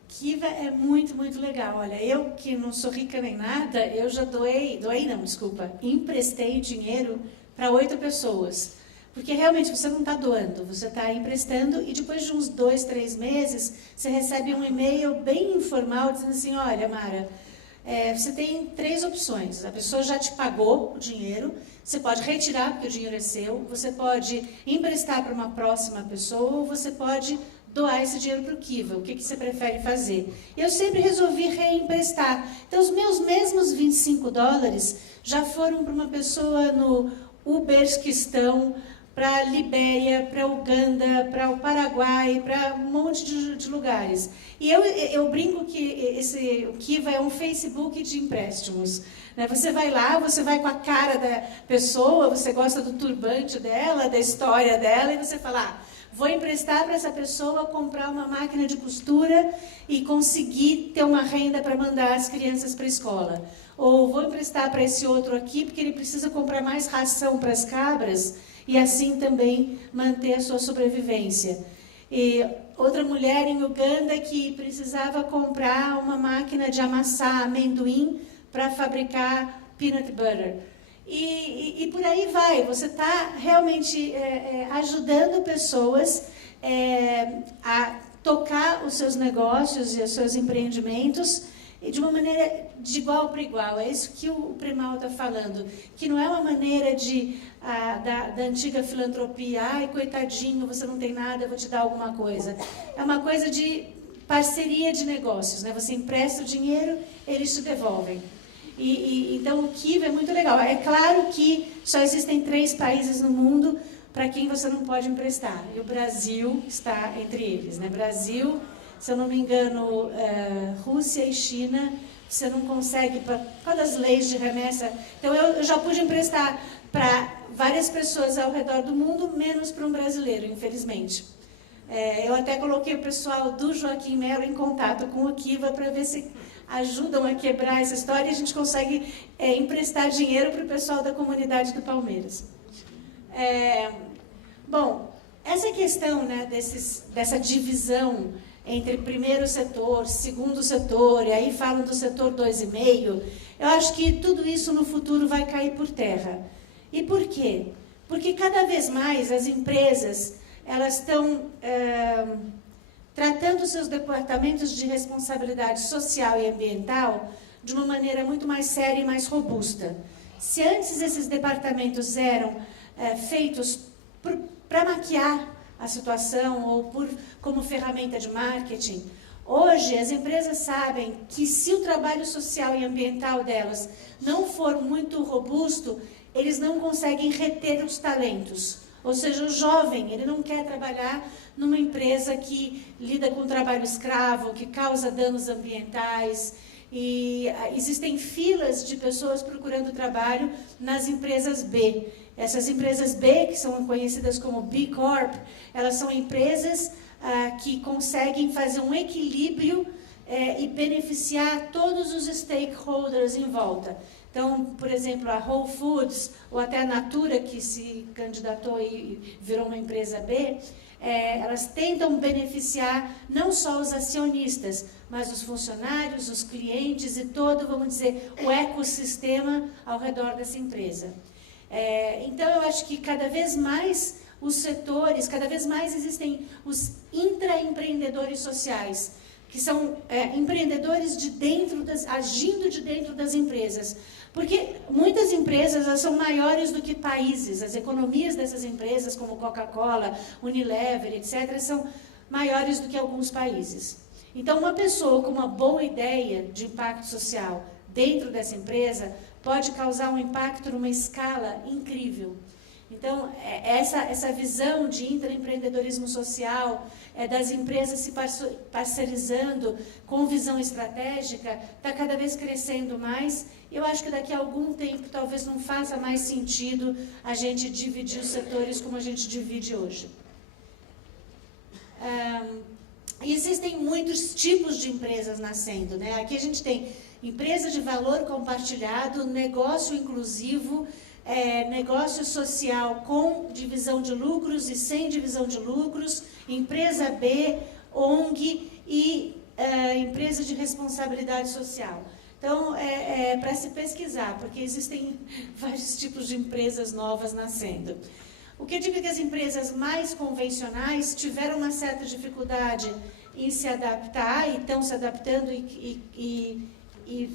Kiva é muito, muito legal. Olha, eu que não sou rica nem nada, eu já emprestei dinheiro para 8 pessoas. Porque realmente você não está doando, você está emprestando e depois de uns 2, 3 meses, você recebe um e-mail bem informal dizendo assim, olha, Mara, você tem 3 opções. A pessoa já te pagou o dinheiro, você pode retirar porque o dinheiro é seu, você pode emprestar para uma próxima pessoa ou você pode doar esse dinheiro para o Kiva. O que você prefere fazer? Eu sempre resolvi reemprestar. Então, os meus mesmos $25 já foram para uma pessoa no Uzbequistão, para a Libéria, para a Uganda, para o Paraguai, para um monte de lugares. E eu brinco que o Kiva é um Facebook de empréstimos. Né? Você vai lá, você vai com a cara da pessoa, você gosta do turbante dela, da história dela, e você fala, vou emprestar para essa pessoa comprar uma máquina de costura e conseguir ter uma renda para mandar as crianças para a escola. Ou vou emprestar para esse outro aqui, porque ele precisa comprar mais ração para as cabras, e assim também manter a sua sobrevivência. E outra mulher em Uganda que precisava comprar uma máquina de amassar amendoim para fabricar peanut butter. E por aí vai, você está realmente ajudando pessoas a tocar os seus negócios e os seus empreendimentos de uma maneira de igual para igual. É isso que o Premal está falando, que não é uma maneira da antiga filantropia, ai, coitadinho, você não tem nada, eu vou te dar alguma coisa. É uma coisa de parceria de negócios, né? Você empresta o dinheiro, eles te devolvem. Então, o Kiva é muito legal. É claro que só existem 3 países no mundo para quem você não pode emprestar, e o Brasil está entre eles, né? Brasil, se eu não me engano, Rússia e China, você não consegue, por causa das leis de remessa. Então, eu já pude emprestar para várias pessoas ao redor do mundo, menos para um brasileiro, infelizmente. Eu até coloquei o pessoal do Joaquim Melo em contato com o Kiva para ver se ajudam a quebrar essa história e a gente consegue emprestar dinheiro para o pessoal da comunidade do Palmeiras. Bom, essa questão, né, dessa divisão entre primeiro setor, segundo setor, e aí falam do setor 2,5, eu acho que tudo isso no futuro vai cair por terra. E por quê? Porque cada vez mais as empresas elas estão tratando seus departamentos de responsabilidade social e ambiental de uma maneira muito mais séria e mais robusta. Se antes esses departamentos eram feitos para maquiar a situação ou como ferramenta de marketing, hoje as empresas sabem que se o trabalho social e ambiental delas não for muito robusto, eles não conseguem reter os talentos. Ou seja, o jovem, ele não quer trabalhar numa empresa que lida com trabalho escravo, que causa danos ambientais. E existem filas de pessoas procurando trabalho nas empresas B. Essas empresas B, que são conhecidas como B Corp, elas são empresas que conseguem fazer um equilíbrio e beneficiar todos os stakeholders em volta. Então, por exemplo, a Whole Foods, ou até a Natura, que se candidatou e virou uma empresa B, elas tentam beneficiar não só os acionistas, mas os funcionários, os clientes e todo, vamos dizer, o ecossistema ao redor dessa empresa. Então, eu acho que cada vez mais os setores, cada vez mais existem os intraempreendedores sociais, que são empreendedores agindo de dentro das empresas. Porque muitas empresas elas são maiores do que países. As economias dessas empresas, como Coca-Cola, Unilever, etc., são maiores do que alguns países. Então, uma pessoa com uma boa ideia de impacto social dentro dessa empresa pode causar um impacto numa escala incrível. Então, essa visão de intraempreendedorismo social, das empresas se parcerizando com visão estratégica, está cada vez crescendo mais. Eu acho que daqui a algum tempo talvez não faça mais sentido a gente dividir os setores como a gente divide hoje. E existem muitos tipos de empresas nascendo, né? Aqui a gente tem empresa de valor compartilhado, negócio inclusivo, negócio social com divisão de lucros e sem divisão de lucros, empresa B, ONG e empresa de responsabilidade social. Então, para se pesquisar, porque existem vários tipos de empresas novas nascendo. O que eu digo é que as empresas mais convencionais tiveram uma certa dificuldade em se adaptar, e estão se adaptando e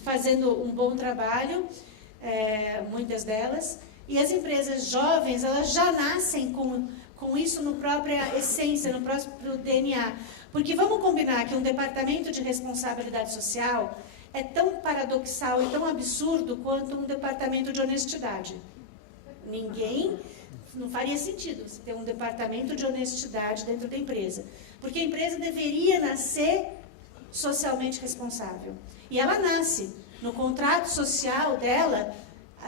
fazendo um bom trabalho, muitas delas. E as empresas jovens, elas já nascem com isso na própria essência, no próprio DNA. Porque vamos combinar que um departamento de responsabilidade social é tão paradoxal e tão absurdo quanto um departamento de honestidade. Não faria sentido você ter um departamento de honestidade dentro da empresa. Porque a empresa deveria nascer socialmente responsável. E ela nasce. No contrato social dela,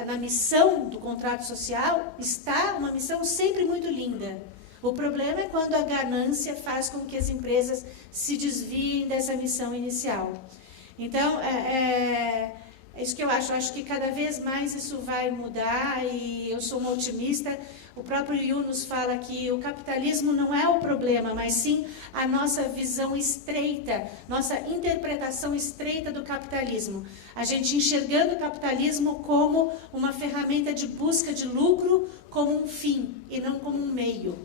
na missão do contrato social, está uma missão sempre muito linda. O problema é quando a ganância faz com que as empresas se desviem dessa missão inicial. Então, é isso que eu acho. Eu acho que cada vez mais isso vai mudar, e eu sou uma otimista. O próprio Yunus fala que o capitalismo não é o problema, mas sim a nossa visão estreita, nossa interpretação estreita do capitalismo. A gente enxergando o capitalismo como uma ferramenta de busca de lucro, como um fim e não como um meio.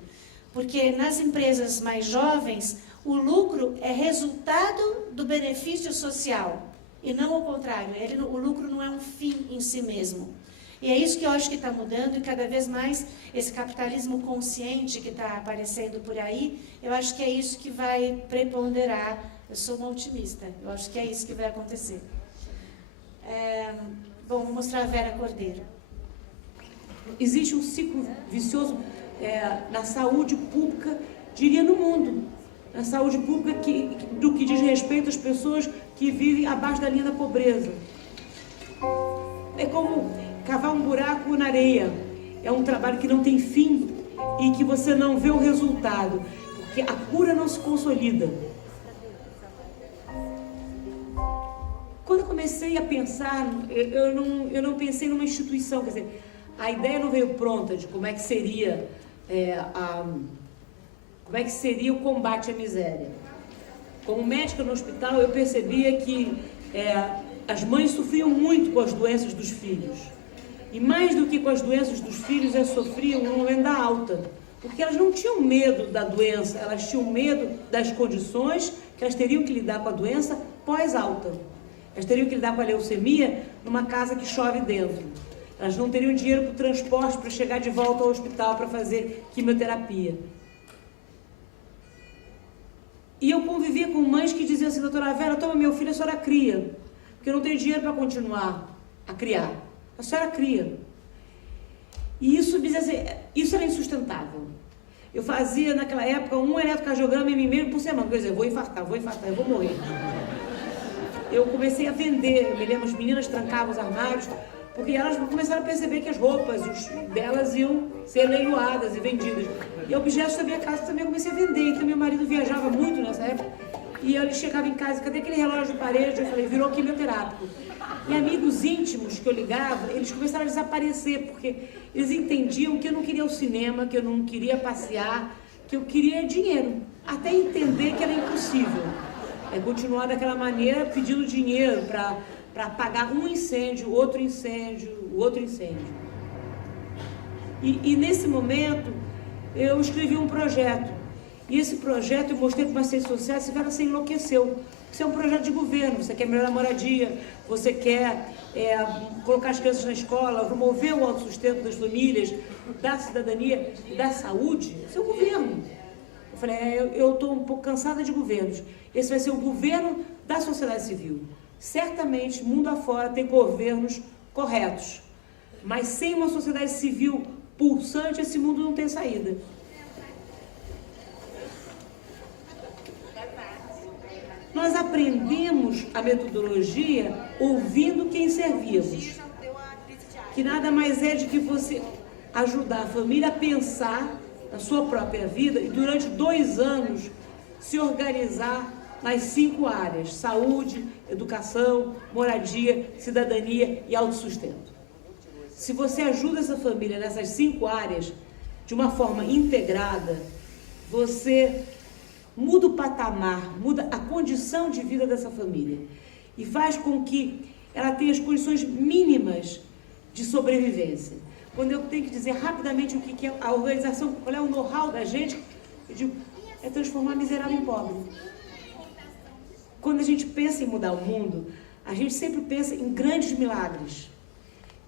Porque nas empresas mais jovens, o lucro é resultado do benefício social e não o contrário. O lucro não é um fim em si mesmo. E é isso que eu acho que está mudando, e cada vez mais esse capitalismo consciente que está aparecendo por aí, eu acho que é isso que vai preponderar. Eu sou uma otimista, eu acho que é isso que vai acontecer. Bom, vou mostrar a Vera Cordeiro. Existe um ciclo vicioso na saúde pública, diria no mundo. Na saúde pública do que diz respeito às pessoas que vivem abaixo da linha da pobreza. É como cavar um buraco na areia. É um trabalho que não tem fim e que você não vê o resultado, porque a cura não se consolida. Quando eu comecei a pensar, eu não pensei numa instituição, quer dizer, a ideia não veio pronta de como é que seria o combate à miséria. Como médica no hospital, eu percebia que as mães sofriam muito com as doenças dos filhos. E mais do que com as doenças dos filhos, elas sofriam no momento da alta. Porque elas não tinham medo da doença, elas tinham medo das condições que elas teriam que lidar com a doença pós-alta. Elas teriam que lidar com a leucemia numa casa que chove dentro. Elas não teriam dinheiro para o transporte para chegar de volta ao hospital para fazer quimioterapia. E eu convivia com mães que diziam assim: doutora Vera, toma meu filho, a senhora cria, porque eu não tenho dinheiro para continuar a criar. A senhora cria. E isso era insustentável. Eu fazia, naquela época, um eletrocardiograma em mim mesmo por semana. Quer dizer, vou infartar, eu vou morrer. Eu comecei a vender. Eu me lembro, as meninas trancavam os armários, porque elas começaram a perceber que as roupas delas iam ser leiloadas e vendidas. E objetos da minha casa também eu comecei a vender. Então, meu marido viajava muito nessa época. E ele chegava em casa: cadê aquele relógio de parede? Eu falei: virou quimioterápico. E amigos íntimos que eu ligava, eles começaram a desaparecer, porque eles entendiam que eu não queria o cinema, que eu não queria passear, que eu queria dinheiro. Até entender que era impossível. Continuar daquela maneira pedindo dinheiro para apagar um incêndio, outro incêndio, outro incêndio. E nesse momento, eu escrevi um projeto. E esse projeto eu mostrei para umas redes sociais, e Vera, você enlouqueceu. Isso é um projeto de governo, você quer melhorar a moradia, você quer colocar as crianças na escola, promover o autossustento das famílias, da cidadania e da saúde. Isso é o governo. Eu falei: eu estou um pouco cansada de governos. Esse vai ser o governo da sociedade civil. Certamente, mundo afora tem governos corretos, mas sem uma sociedade civil pulsante, esse mundo não tem saída. Nós aprendemos a metodologia ouvindo quem servíamos, que nada mais é de que você ajudar a família a pensar na sua própria vida e durante 2 anos se organizar nas 5 áreas: saúde, educação, moradia, cidadania e autossustento. Se você ajuda essa família nessas 5 áreas de uma forma integrada, você muda o patamar, muda a condição de vida dessa família e faz com que ela tenha as condições mínimas de sobrevivência. Quando eu tenho que dizer rapidamente o que é a organização, qual é o know-how da gente, eu digo, é transformar miserável em pobre. Quando a gente pensa em mudar o mundo, a gente sempre pensa em grandes milagres,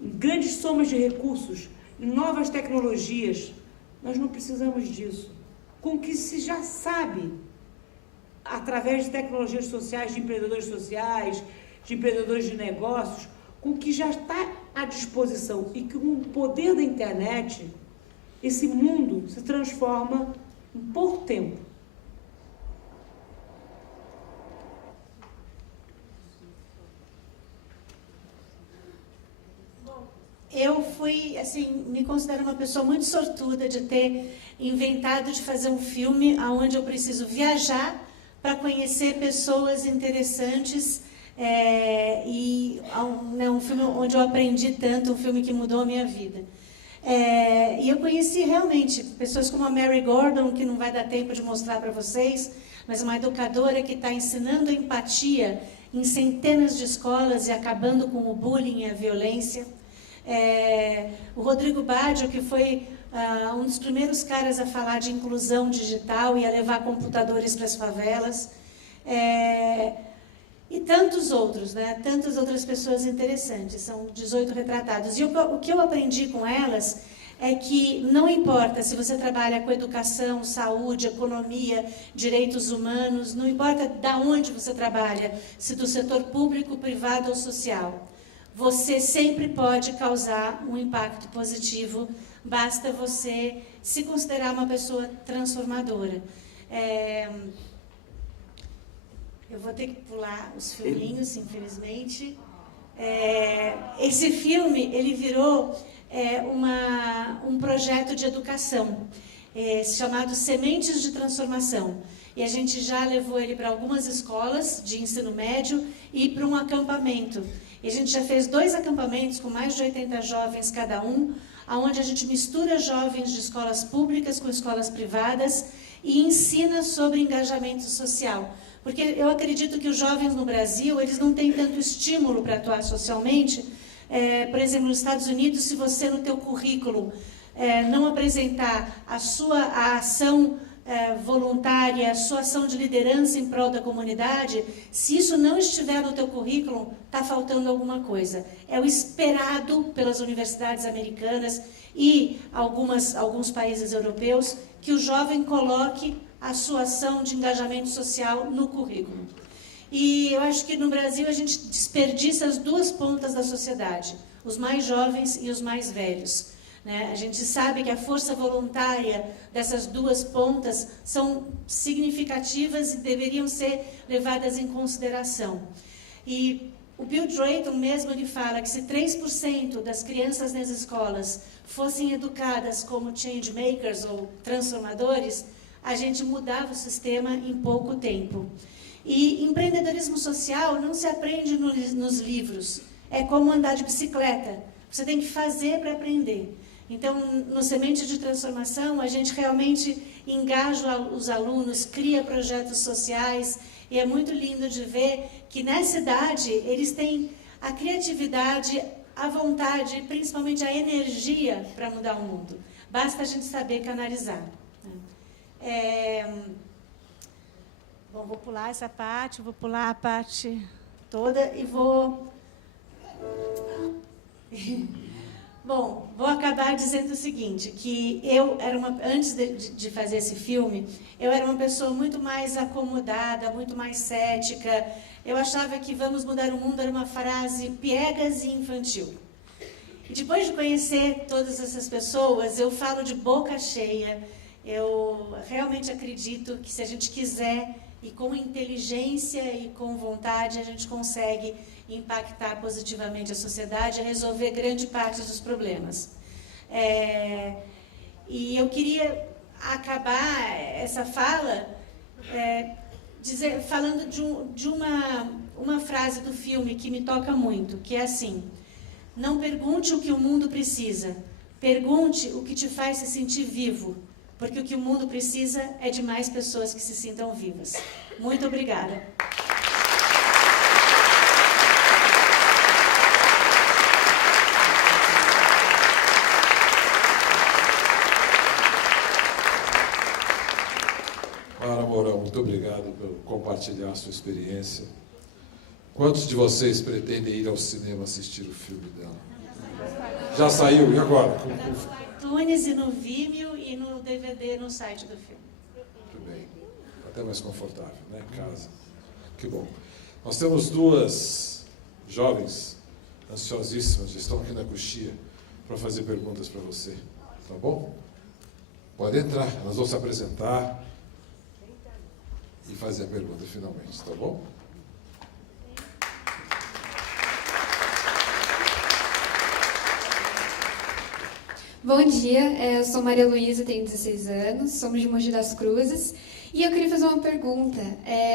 em grandes somas de recursos, em novas tecnologias. Nós não precisamos disso. Com o que se já sabe, através de tecnologias sociais, de empreendedores sociais, de empreendedores de negócios, com o que já está à disposição e com o poder da internet, esse mundo se transforma em pouco tempo. Eu fui, assim, me considero uma pessoa muito sortuda de ter inventado de fazer um filme onde eu preciso viajar para conhecer pessoas interessantes um filme onde eu aprendi tanto, um filme que mudou a minha vida. E eu conheci realmente pessoas como a Mary Gordon, que não vai dar tempo de mostrar para vocês, mas uma educadora que está ensinando empatia em centenas de escolas e acabando com o bullying e a violência. O Rodrigo Baggio, que foi um dos primeiros caras a falar de inclusão digital e a levar computadores para as favelas. E tantos outros, né? Tantas outras pessoas interessantes, são 18 retratados. E o que eu aprendi com elas é que não importa se você trabalha com educação, saúde, economia, direitos humanos, não importa de onde você trabalha, se do setor público, privado ou social, você sempre pode causar um impacto positivo, basta você se considerar uma pessoa transformadora. Eu vou ter que pular os filminhos, infelizmente. Esse filme, ele virou um projeto de educação, chamado Sementes de Transformação. E a gente já levou ele para algumas escolas de ensino médio e para um acampamento. E a gente já fez 2 acampamentos com mais de 80 jovens cada um, onde a gente mistura jovens de escolas públicas com escolas privadas e ensina sobre engajamento social. Porque eu acredito que os jovens no Brasil, eles não têm tanto estímulo para atuar socialmente. Por exemplo, nos Estados Unidos, se você no teu currículo não apresentar a ação voluntária, a sua ação de liderança em prol da comunidade, se isso não estiver no teu currículo, está faltando alguma coisa. É o esperado pelas universidades americanas e alguns países europeus que o jovem coloque a sua ação de engajamento social no currículo. E eu acho que no Brasil a gente desperdiça as 2 pontas da sociedade, os mais jovens e os mais velhos. A gente sabe que a força voluntária dessas 2 pontas são significativas e deveriam ser levadas em consideração. E o Bill Drayton mesmo ele fala que se 3% das crianças nas escolas fossem educadas como change makers ou transformadores, a gente mudava o sistema em pouco tempo. E empreendedorismo social não se aprende nos livros, é como andar de bicicleta, você tem que fazer para aprender. Então, no Semente de Transformação, a gente realmente engaja os alunos, cria projetos sociais, e é muito lindo de ver que nessa idade eles têm a criatividade, a vontade e principalmente a energia para mudar o mundo. Basta a gente saber canalizar. Bom, vou pular essa parte, vou pular a parte toda e vou... Bom, vou acabar dizendo o seguinte, que antes de fazer esse filme, eu era uma pessoa muito mais acomodada, muito mais cética. Eu achava que vamos mudar o mundo era uma frase piegas e infantil. E depois de conhecer todas essas pessoas, eu falo de boca cheia. Eu realmente acredito que se a gente quiser, e com inteligência e com vontade, a gente consegue impactar positivamente a sociedade e resolver grande parte dos problemas. E eu queria acabar essa fala falando de uma frase do filme que me toca muito, que é assim: não pergunte o que o mundo precisa, pergunte o que te faz se sentir vivo, porque o que o mundo precisa é de mais pessoas que se sintam vivas. Muito obrigada. Mara Mourão, muito obrigado por compartilhar a sua experiência. Quantos de vocês pretendem ir ao cinema assistir o filme dela? Já saiu, e agora? No iTunes e no Vimeo e no DVD no site do filme. Muito bem. Até mais confortável, né? Em casa. Que bom. Nós temos duas jovens ansiosíssimas, estão aqui na coxia, para fazer perguntas para você. Tá bom? Pode entrar, elas vão se apresentar e fazer a pergunta finalmente, tá bom? Bom dia, eu sou Maria Luísa, tenho 16 anos, somos de Mogi das Cruzes e eu queria fazer uma pergunta.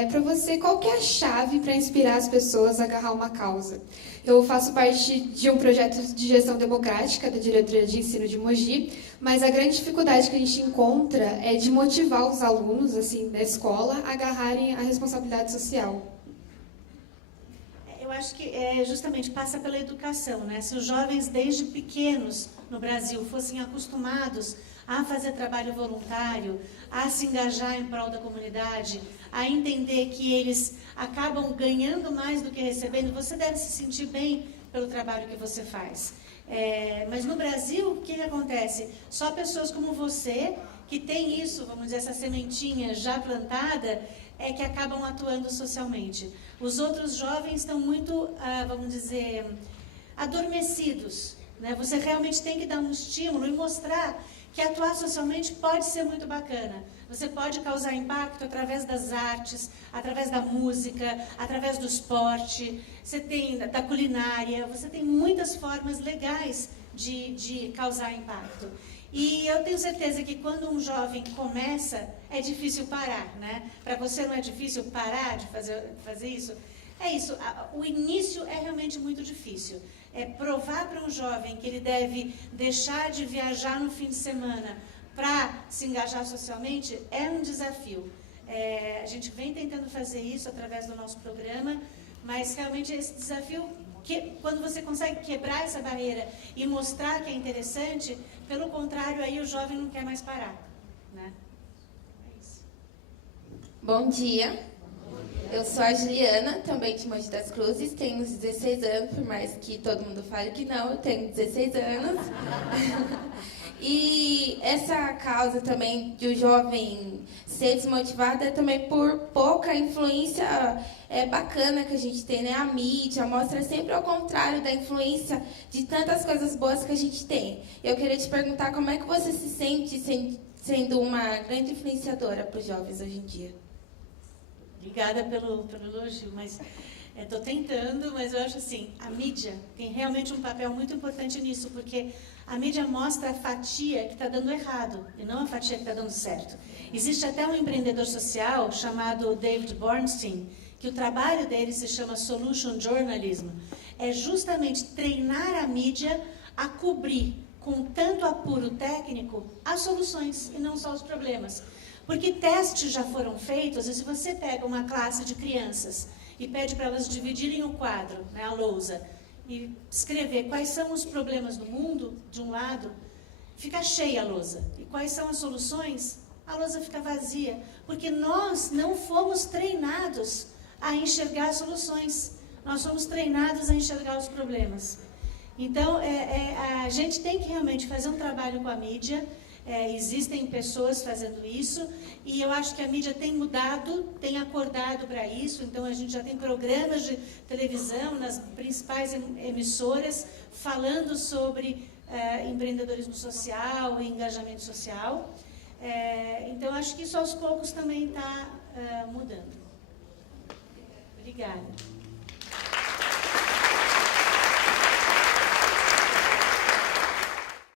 Para você, qual que é a chave para inspirar as pessoas a agarrar uma causa? Eu faço parte de um projeto de gestão democrática da Diretoria de Ensino de Mogi, mas a grande dificuldade que a gente encontra é de motivar os alunos assim, da escola a agarrarem a responsabilidade social. Eu acho que justamente passa pela educação, né? Se os jovens desde pequenos no Brasil fossem acostumados a fazer trabalho voluntário, a se engajar em prol da comunidade, a entender que eles acabam ganhando mais do que recebendo, você deve se sentir bem pelo trabalho que você faz. Mas no Brasil, o que acontece? Só pessoas como você, que tem isso, vamos dizer, essa sementinha já plantada, é que acabam atuando socialmente. Os outros jovens estão muito, vamos dizer, adormecidos, né? Você realmente tem que dar um estímulo e mostrar que atuar socialmente pode ser muito bacana. Você pode causar impacto através das artes, através da música, através do esporte, você tem da culinária, você tem muitas formas legais de causar impacto. E eu tenho certeza que quando um jovem começa, é difícil parar, né? Para você não é difícil parar de fazer isso? É isso, o início é realmente muito difícil. Provar para um jovem que ele deve deixar de viajar no fim de semana para se engajar socialmente é um desafio. A gente vem tentando fazer isso através do nosso programa, mas realmente esse desafio, quando você consegue quebrar essa barreira e mostrar que é interessante, pelo contrário, aí o jovem não quer mais parar, né? É isso. Bom dia, eu sou a Juliana, também de Mogi das Cruzes, tenho uns 16 anos, por mais que todo mundo fale que não, eu tenho 16 anos. E essa causa também de o jovem ser desmotivado é também por pouca influência bacana que a gente tem, né? A mídia mostra sempre ao contrário da influência de tantas coisas boas que a gente tem. Eu queria te perguntar como é que você se sente sendo uma grande influenciadora para os jovens hoje em dia. Obrigada pelo elogio, mas estou tentando, mas eu acho assim, a mídia tem realmente um papel muito importante nisso, porque a mídia mostra a fatia que está dando errado, e não a fatia que está dando certo. Existe até um empreendedor social chamado David Bornstein, que o trabalho dele se chama Solution Journalism. É justamente treinar a mídia a cobrir, com tanto apuro técnico, as soluções e não só os problemas. Porque testes já foram feitos, e se você pega uma classe de crianças e pede para elas dividirem o quadro, né, a lousa, e escrever quais são os problemas do mundo, de um lado, fica cheia a lousa. E quais são as soluções? A lousa fica vazia, porque nós não fomos treinados a enxergar as soluções. Nós somos treinados a enxergar os problemas. Então, a gente tem que realmente fazer um trabalho com a mídia, existem pessoas fazendo isso, e eu acho que a mídia tem mudado, tem acordado para isso. Então a gente já tem programas de televisão nas principais emissoras falando sobre empreendedorismo social e engajamento social. Então acho que isso aos poucos também está mudando. Obrigada.